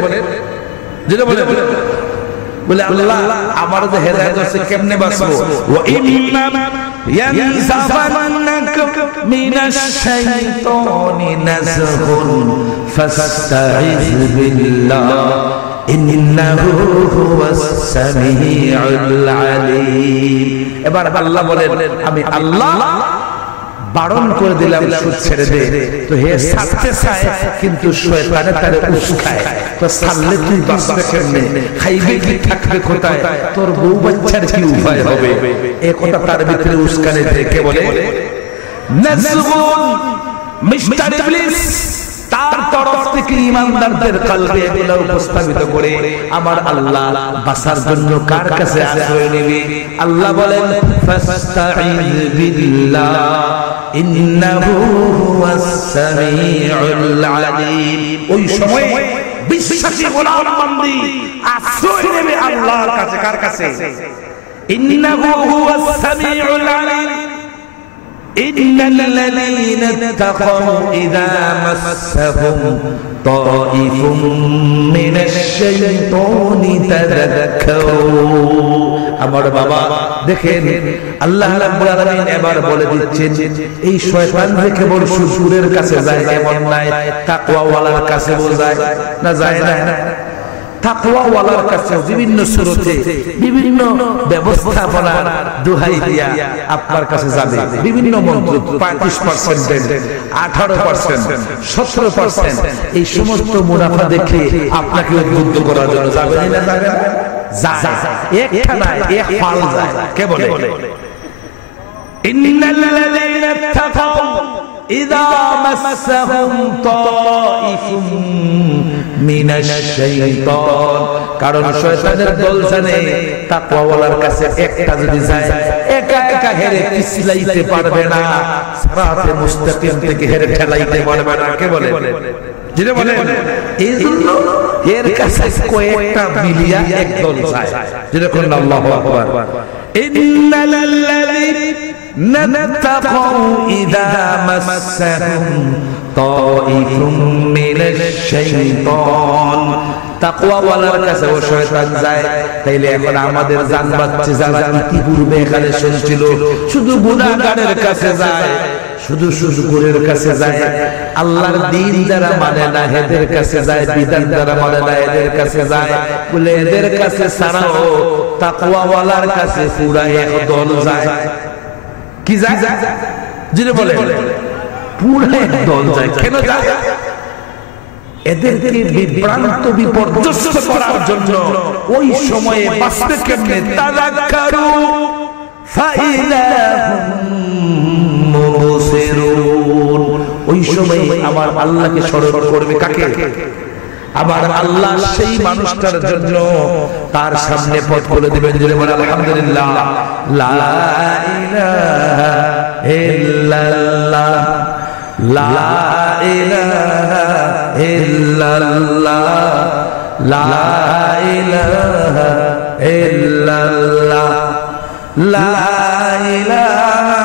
যেটা বলে বলে আল্লাহ আমার যে হেদায়েত আছে কেমনে বাঁচবো? ওয়া ইম্মা ইয়ানসাফান্নাকা মিনাশ শাইতানি নাযগুন ফাস্তাইয বিল্লাহ ইন্নাহু হুয়াস সামিউল আলীম। এবার আল্লাহ বলেন আমি আল্লাহ বারণ করে দিলাম সুদ ছেড়ে দে, তো হে ছাড়তে চায় কিন্তু শয়তানে তারে উস্কায়, তো ছাড়লে তুই বাঁচবে কেমনে? খাইবে কি, থাকবে কোথায়, তোর বউ বাচ্চার কি উপায় হবে? এই কথা তার ভিতরে উস্কানে দেখে বলে নাযগুন, মিস্টার ইবলিস তার তরফ থেকে ঈমানদারদের কলবে এগুলো উপস্থাপিত করে আমার আল্লাহ বাঁচার জন্য কার কাছে আশ্রয় নেবে? আল্লাহ বলেন ফাস্তাইয বিল্লাহ ইন্নাহু হুয়াস সামিউল আলীম। ওই সময় বিশ্বাসী গোলাম বান্দি আশ্রয় নেবে আল্লাহর কাছে। কার কাছে? ইন্নাহু হুয়াস সামিউল আলীম। ইন্নাল্লাযীনা তাকাউ ইযা মাসসাহুম তাইফুম মিনাশ শাইতানি তাযাক্কারু। আমার বাবা দেখেন আল্লাহ রাব্বুল আলামিন এবার বলে দিচ্ছেন এই শয়তান যে কেবল সুরের কাছে যায় এমন নাই, তাকওয়া ওয়ালার কাছে যায় না, যায় না? তাকওয়া ওয়ালার কাছে বিভিন্ন সূরতে বিভিন্ন ব্যবস্থাপনার দোহাই দিয়া আপনার কাছে যাবে। বিভিন্ন মন্ত্র 35% দেন, 18%, 17%, এই সমস্ত মুনাফা দেখে আপনাকে উদ্বুদ্ধ করার জন্য যাবে না? যাবে না? যায়। একটা নাই, এক ফাল যায়। কে বলে? ইন্নাল্লাযীনা তাকাউ ইযা মাসসাহুম তাইফুম মিনাশ শাইতান। কারণ শয়তানের দল জানে তাকওয়াওয়ালার কাছে একটা যদি যায় একা একা হেরে পিছলাইতে পারবে না, সিরাতে মুস্তাকিম থেকে হেরে ঠেলাইতে পারবে না। কে বলে? যেটা বলে এইজন্য এর কাছে কয়েকটা মিলিয়া এক দল যায়। যেটা কোন আল্লাহু আকবার। ইন্নাল্লাযীনা তাকাউ ইযা মাসসাহুম তাইফুম মিনাশ শাইতান তাকওয়াওয়ালার কাছে ও শয়তান যায়। তাইলে এখন আমাদের জান বাচ্চা যারা ইতিপূর্বে এখানে শুনছিল শুধু গুনাহগারের কাছে যায়, শুধু সুজগুরের কাছে যায়, আল্লাহর দ্বীন যারা মানে না এদের কাছে যায়, বিধান যারা মানে না এদের কাছে যায়, বলে এদের কাছে ছাড়াও তাকওয়াওয়ালার কাছে পুরা এক দল যায়। কি যায়? যিনি বলে পুরা এক দল যায়। কেন যায়? এদেরকে বিভ্রান্ত বিপর্যস্ত করার জন্য। ওই সময়ে বাঁচতে কেমনে? তাযাক্কারু ফাইদাহুম মুবসিরুন। ওই সময় আমার আল্লাহকে স্মরণ করবে। কাকে? আবার আল্লাহ সেই মানুষটার জন্য তার সামনে পথ খুলে দিবেন। যদি বলে আলহামদুলিল্লাহ, লা ইলাহা ইল্লাল্লাহ, লা ইলাহা ইল্লাল্লাহ, লা ইলাহা ইল্লাল্লাহ, লা ইলাহা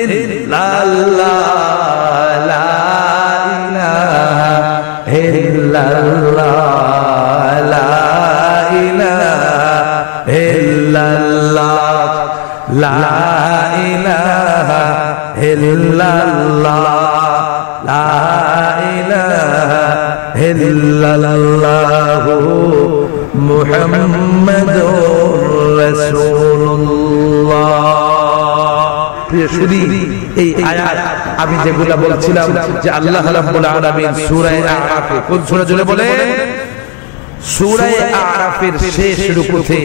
ইল্লাল্লাহ, লা ইলাহা ইল্লাল্লাহ, লা ইলাহা ইল্লাল্লাহ, লা ইলাহা ইল্লাল্লাহ, লা ইলাহা ইল্লাল্লাহু মুহাম্মাদুর রাসূলুল্লাহ। প্রিয় সুধী, এই আয়াত আমি যেগুলা বলছিলাম যে আল্লাহ রাব্বুল আলামিন সূরা আরাফে, কোন সূরা জুড়ে বলেন? সূরা আরাফের শেষ রুকুতে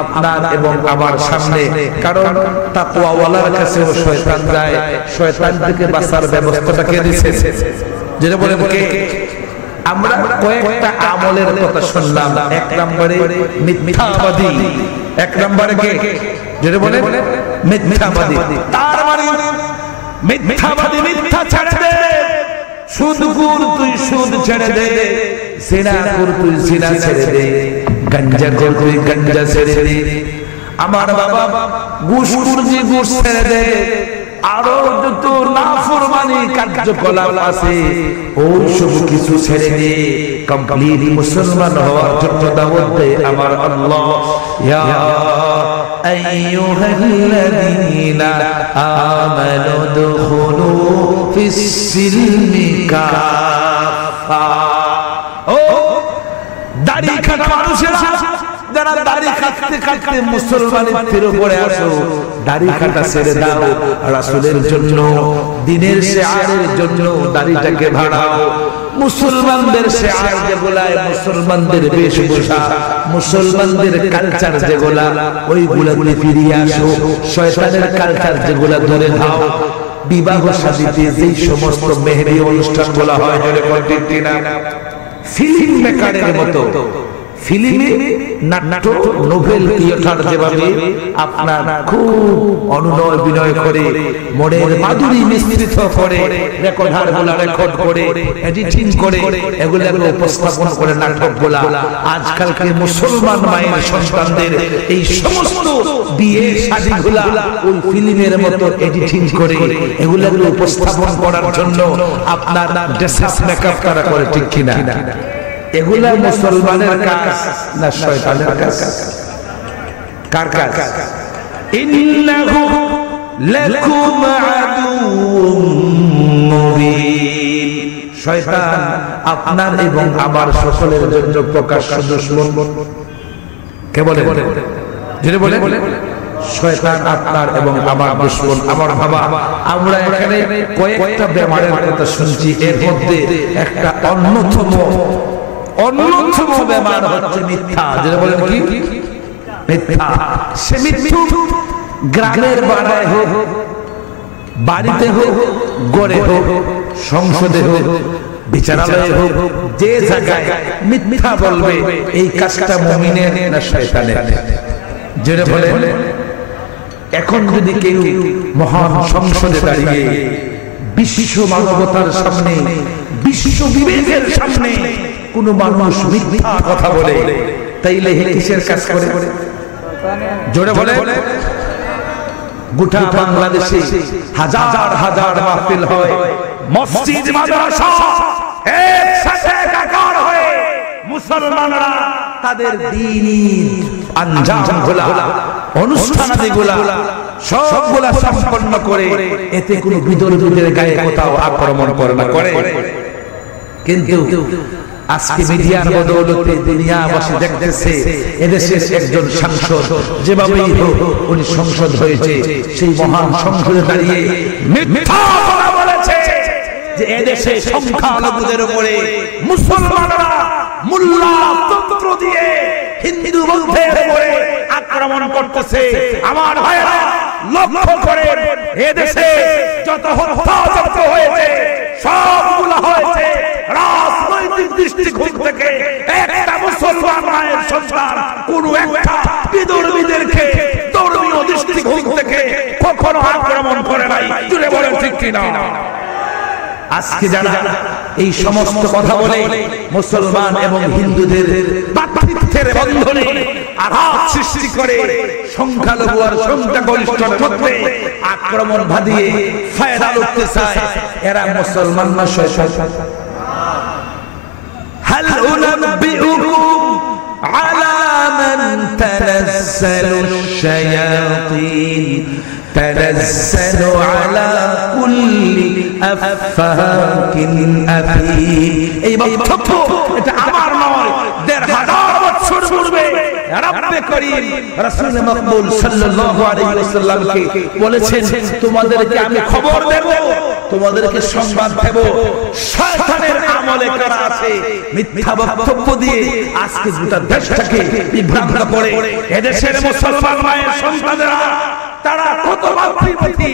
আপনার এবং আমার সামনে, কারণ তাকওয়াওয়ালার কাছে শয়তান যায়, শয়তান থেকে বাঁচার ব্যবস্থাটা কে দিয়েছে? যেটা বলে কে? আমরা কয়েকটা আমলের কথা শুনলাম। এক নম্বরে মিথ্যাবাদী, এক নম্বরে কে? যেটা বলে মিথ্যাবাদী। তার মানে মিথ্যাবাদী মিথ্যা ছেড়ে দে, সুদখোর তুই সুদ ছেড়ে দে, জিনাখোর তুই জিনা ছেড়ে দে, গাঞ্জাখোর তুই গাঞ্জা ছেড়ে দে, আমার বাবা ঘুষখোর যে ঘুষ ছেড়ে দে, আরো যত নাফরমানি কার্যকলাপ আছে ওই সব কিছু ছেড়ে দে, কমপ্লিট মুসলমান হওয়ার জন্য দাওয়াত দে আমার আল্লাহ। ইয়া আইয়ুহাল্লাযীনা আমানু দুখুলু ফিস সিলমি কাফা। ও দাড়ি কাটা মানুষেরা, যারা দাড়ি কাটতে কাটতে মুসলমানের উপরে আসো, দাড়ি কাটা ছেড়ে দাও রাসূলের জন্য, দ্বীনের শিআরের জন্য দাড়িটাকে বাড়াও। মুসলমানদের শিআর যেগুলা, মুসলমানদের বেশভূষা, মুসলমানদের কালচার যেগুলা, ওইগুলাতে ফিরিয়ে আসো। শয়তানের কালচার যেগুলা ধরে দাও। বিবাহ শাদীতে যেই সমস্ত মেহেদি অনুষ্ঠানগুলো হয়, ঠিক না, ফিল্ম মেকারের মতো ফিল্মে নাটক নোভেল থিয়েটার যেভাবে আপনার খুব অনুনয় বিনয় করে মনের মাধুরী মিশ্রিত করে রেকর্ডার গুলা রেকর্ড করে এডিটিং করে এগুলাকে উপস্থাপন করে নাটকগুলা, আজকালকে মুসলমান মায়ের সন্তানদের এই সমস্ত বিয়ে শাদীগুলা ওই ফিল্মের মতো এডিটিং করে এগুলাকে উপস্থাপন করার জন্য আপনার ড্রেস মেকআপ করা করে, ঠিক কিনা? এগুলা মুসলমানের কাজ না শয়তানের কাজ? কার কাজ? ইন্নাহু লাকুম আদুউম মুবিন। শয়তান আপনার এবং আমার সকলের জন্য প্রকাশ্য দুশমন। কে বলে? যিনি বলে শয়তান আপনার এবং আমার দুশমন। আমার বাবা, আমরা এখানে কয়েকটা বেমারের কথা শুনছি, এর মধ্যে একটা অন্যতম বেমার হচ্ছে মিথ্যা। যেটা বলেন কি? মিথ্যা। সে মিথ্যু গ্রামের বাড়ায় হোক, বাড়িতে হোক, গড়ে হোক, সংসদে হোক, বিচারালয়ে হোক, যে জায়গায় মিথ্যা বলবে, এই কাজটা মুমিনের না শয়তানের? যেটা বলে এখন যদি কেউ মহান সংসদে দাঁড়িয়ে বিশ্ব মানবতার সামনে, বিশ্ব বিবেকের সামনে কোন মানুষ মিথ্যা কথা বলে, তাইলে হে কিসের কাজ করে? জোরে বলে। গোটা বাংলাদেশে হাজার হাজার মাহফিল হয়, মসজিদ মাদ্রাসা একসাথে একাকার হয়ে মুসলমানরা তাদের দ্বীনি আঞ্জামগুলা অনুষ্ঠানাদিগুলা সবগুলা সম্পন্ন করে এতে কোনো বিদর্মীদের গায়ে কোথাও আক্রমণ করে না করে। কিন্তু আজকে মিডিয়ার বদৌলতে দুনিয়াবাসী দেখতেছে এদেশের একজন সাংসদ যেভাবেই হোক উনি সংসদ হয়েছে, সেই মহান সংসদে দাঁড়িয়ে মিথ্যা কথা বলেছে যে এদেশে সংখ্যালঘুদের উপরে মুসলমানরা মোল্লা তন্ত্র দিয়ে হিন্দু বৌদ্ধের উপরে আক্রমণ করতেছে। আমার ভাইরা লক্ষ্য করে এদেশে যত হত্যাযজ্ঞ হয়েছে সবগুলো হয়েছে রাজনৈতিক দৃষ্টিকোণ থেকে। একটা মুসলমান মায়ের সন্তান কোন একটা বিদর্মীদেরকে ধর্মীয় দৃষ্টিকোণ থেকে কখনো আক্রমণ করে নাই। জুড়ে বলেন ঠিক কিনা? আজকে যারা এই সমস্ত কথা বলে মুসলমান এবং হিন্দুদের ভ্রাতৃত্বের বন্ধনে আঘাত সৃষ্টি করে সংখ্যালঘু আর সংখ্যাগরিষ্ঠের মধ্যে আক্রমণ বাঁধিয়ে ফায়দা লুটতে চায়, এরা মুসলমান না শয়তান? হাল উনাব্বিউকুম আলা মান তানাজ্জালু শায়াতিন তানাজ্জালু আলা কুল্লি আফফাকিন আফীম। এই বক্তব্য এটা আমার নয়, ১৫০০ বছর পূর্বে রব্বে করিম রাসূল মকবুল সাল্লাল্লাহু আলাইহি ওয়াসাল্লামকে বলেছেন, তোমাদেরকে আমি খবর দেব, তোমাদেরকে সংবাদ দেব শয়তানের আমলে কারা আছে। মিথ্যা বক্তব্য দিয়ে আজকে গোটা দেশটাকে বিভ্রান্ত করে এদেশের মুসলমান মায়ের সন্তানেরা তারা কত মাতৃপ্রীতি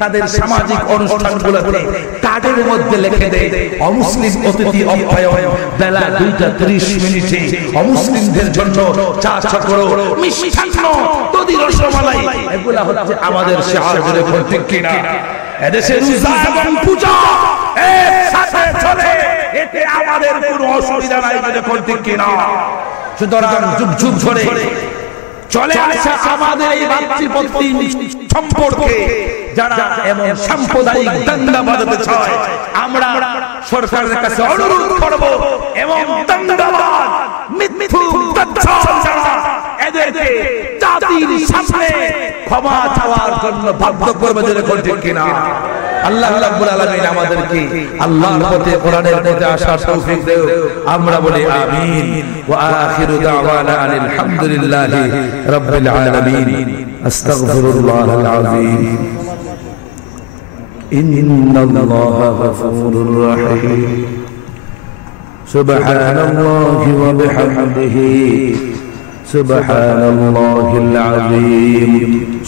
তাদের সামাজিক অনুষ্ঠানগুলোতে কার্ডের মধ্যে লিখে দেয় অমুসলিম অতিথি অভ্যায়ন বেলা 2:30 অমুসলিমদের জন্য চা করো, মিষ্টান্ন, দধি, রসমালাই, এগুলা হচ্ছে আমাদের শাহরে ঠিক কিনা? এদেশের রোজা এবং পূজা একসাথে চলে, এতে আমাদের কোনো অসুবিধা নাই ঠিক কিনা? সুতরাং যুগ যুগ ধরে চলে আসে আমাদের এই মাতৃপ্রতিম সম্পর্কে যারা এমন সাম্প্রদায়িক দাঙ্গা বাঁধাতে চায়, আমরা সরকারের কাছে অনুরোধ করব এবং দাঙ্গাবাজ মিথ্যুক দাজ্জাল যারা এদেরকে জাতির সামনে ক্ষমা চাওয়ার জন্য বাধ্য করবে ঠিক কিনা? আল্লাহ রাব্বুল আলামিন আমাদেরকে আল্লাহর পথে কোরআনের পথে আসার তৌফিক দেও। আমরা বলি আমিন। ওয়া আখিরু দাওয়ানা আনিল হামদুলিল্লাহি রাব্বিল আলামিন। আস্তাগফিরুল্লাহাল আযীম। ইন্নাল্লাহা গফুরুর রহিম। সুবহানাল্লাহি ওয়া বিহামদিহি سبحان الله العظيم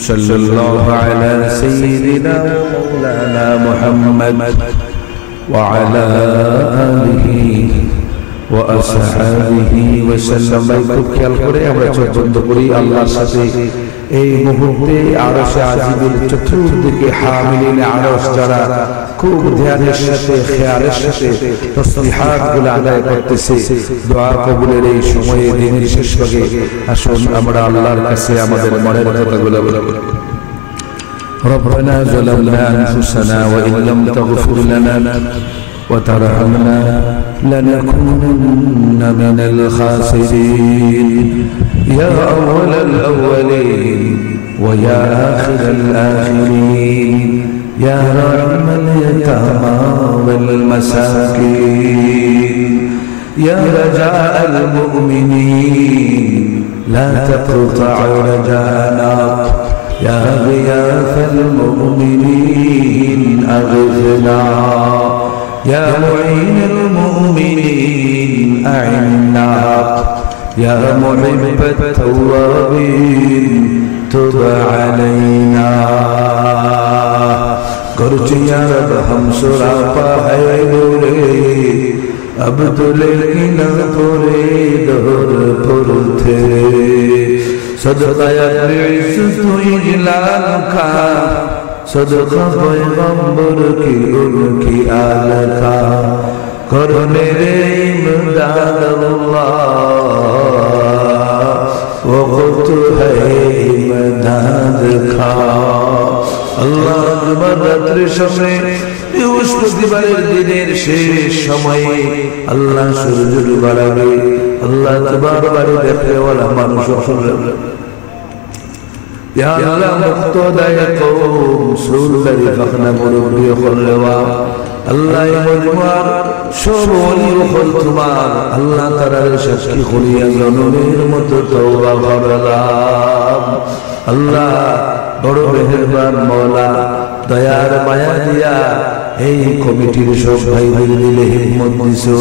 صلى الله على سيدنا ومولانا محمد وعلى آله وأصحابه وسلم। খুব খেয়াল করে আমরা চোখ বন্ধ করি, আল্লাহর সাথে এই মুহূর্তে আরশে আজিমের চতুর্দিকে হামিলিনে আরশ যারা খুব ধ্যানের সাথে খেয়ালের সাথে তাসবিহাতগুলো আদায় করতেছে, দোয়া কবুলের এই সময়ে দিনের শেষ ভাগে আসুন আমরা আল্লাহর কাছে আমাদের মনের কথাগুলো বলবো। ربنا ظلمنا أنفسنا وإن لم تغفر لنا وترحمنا لنكونن من الخاسرين يا أول الأولين ويا آخر الآخرين يا رحم اليتامى والمساكين يا رجاء المؤمنين لا تقطع رجاءنا يا غياث المؤمنين أغثنا يا معين المؤمنين أعنا يا محب التوابين تب علينا करते या रब हम सुरापा है बोले अब्दुल किन तोरे दौर पुरथे सदका इज्जत इजलाल का सदका पैगंबर की उनकी आल का कर मेरे इमदाद अल्लाह वक्त है इमदाद का আল্লাহ তোমার রাত্রির সামনে বৃহস্পতিবারের দিনের শেষ সময়ে আল্লাহ সূর্য বাড়াবে আল্লাহ তোমার বাড়ি দেখতে ওলা মানুষ আসলে ইয়া আল্লাহ মুক্তদায় কওম সুলদারি ফাখনা মুরব্বি খলওয়া আল্লাহ মজমার সব ওলি হল তোমার আল্লাহ তাআলার সাক্ষী করিয়া জনমের মতো তওবা করলাম আল্লাহ বড় মেহেরবান মওলা দয়ার মায়া দিয়া এই কমিটির সব ভাই ভাই দিলে হিম্মত দিছো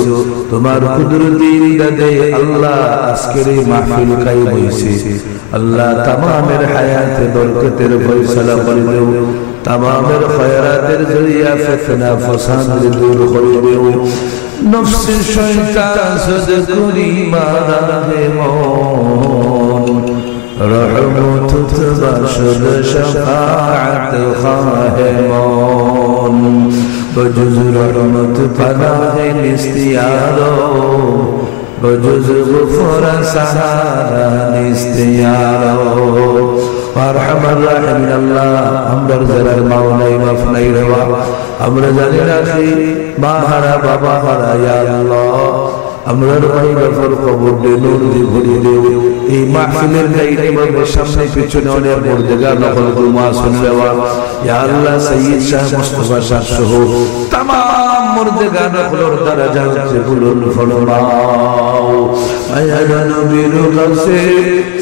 তোমার কুদরতি ইরাদে আল্লাহ আজকের এই মাহফিল কায়েম হইছে আল্লাহ তামামের হায়াতে বরকতের ফয়সালা করে দাও তামামের খয়রাতের জরিয়া ফিতনা ফাসাদ দূর করে দাও নফস শয়তান সদ করি মারা হে মন রহমত তবাশদ শফাআত খাহে মন বজুজ রহমত পনাহে নিস্তিয়ারো বজুজ গফরা সাহারা নিস্তিয়ারো আরহামার রাহিমিন আল্লাহ আমরার যারা মাওলাই মাফ নাই রেওয়া আমরা জানি রাখি মা হারা বাবা হারা ইয়া আল্লাহ আমরার ভাই বাবার কবর দে নূর দিয়ে ভরিয়ে দেও এই মাহফিলের দায়িত্ব সামনে পিছনে অনেক বড় জায়গা নকল গুলমা শুনলেওয়া ইয়া আল্লাহ সাইয়্যিদ শাহ মুস্তাফা শাহ সহ तमाम মুর্দেগা নকলর দরজা সে বুলুন ফরমাও আয়া নবীর কাছে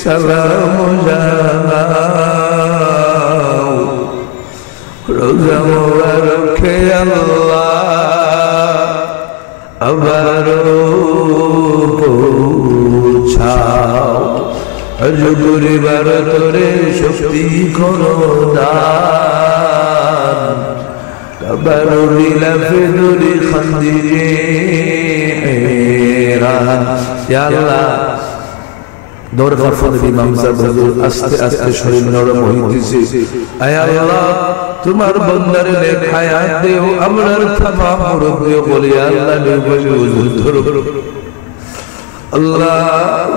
সালাম জানাও রোজা মোবারক আল্লাহ আবারো পৌঁছাও আজ পরিবার তোরে শক্তি করো দান কাবারো লীলাফে দুরি খন্দিরে হেরান ইয়া আল্লাহ দরবার ফজল ইমাম সাহেব হুজুর আস্তে আস্তে শরীর নরম হইতেছে আয় আল্লাহ তোমার বান্দার নেক হায়াত দেও আমরার तमाम মুরব্বি বলি আল্লাহ নির্ভয়ে হুজুর ধরো আল্লাহ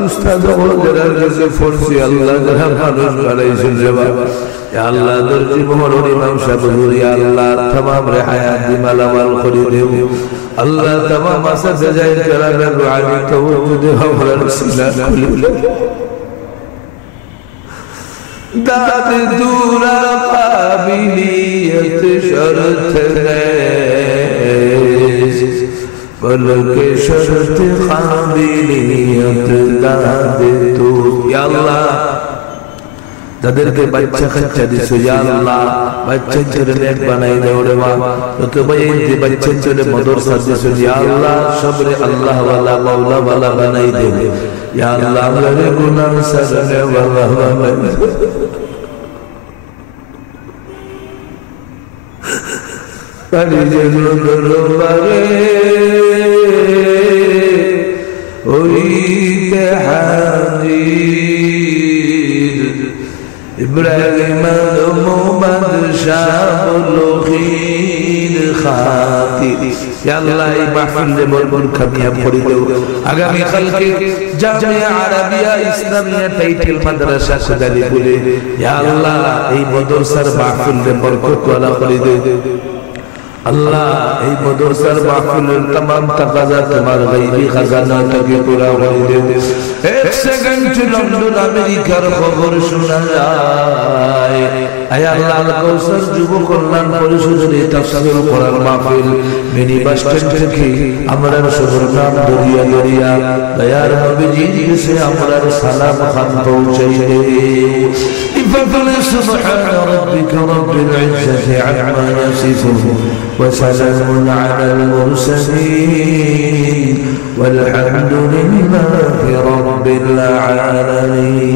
উস্তাদ ওদের কাছে ফরসি আল্লাহ যারা মানুষ বানাইছেন রে বাবা ইয়া আল্লাহ দরজি মোহর ইমাম সাহেব হুজুর ইয়া আল্লাহ तमाम রে হায়াত দি মালামাল করে দেও আল্লাহ तमाम আসে যায় কেরামের রুহানি তওজুদ আমরার সিনা খুলে दाद दूरा काबिलियत शर्त है बल्कि शर्त काबिलियत दाद तू या अल्लाह যাদেরকে বাচ্চা কাচ্চা দিছো ইয়া আল্লাহ বাচ্চা ছেলে নেক বানাই দাও রে বাবা যত ভাই যে বাচ্চা ছেলে মাদ্রাসা দিছো ইয়া আল্লাহ সবরে আল্লাহ ওয়ালা মাওলা ওয়ালা বানাই দাও ইয়া আল্লাহ আমারে গুনাহ সাজনে ওয়ালা বানাই পারি যে দরবারে ওইতে হাজির ইব্রাহিম মোহাম্মদ শাহ লখির খাতির ইয়া আল্লাহ এই মাহফিলে বরকত কামিয়াব করে দাও আগামী কালকে জামিয়া আরাবিয়া ইসলামিয়া টাইটেল মাদ্রাসা সাজালি বলে ইয়া আল্লাহ এই মাদ্রাসার মাহফিলে বরকত ওয়ালা করে দাও আল্লাহ এই মাদ্রাসার মাহফিলের तमाम তাকাজা তোমার গায়বী খাজানা থেকে পুরা করে দাও এক সেকেন্ড লন্ডন আমেরিকার খবর শোনা যায় আয় আল্লাহ আল কাউসার যুব কল্যাণ পরিষদের তাফসীর কোরআন মাহফিল মিনি বাস স্ট্যান্ড থেকে আমরার শহর নাম দরিয়া দরিয়া দয়ার নবীজি কাছে আমরার সালাম খান পৌঁছাই দে بفضل سبحان ربك رب العزة عما يصفون وسلام على المرسلين والحمد لله رب العالمين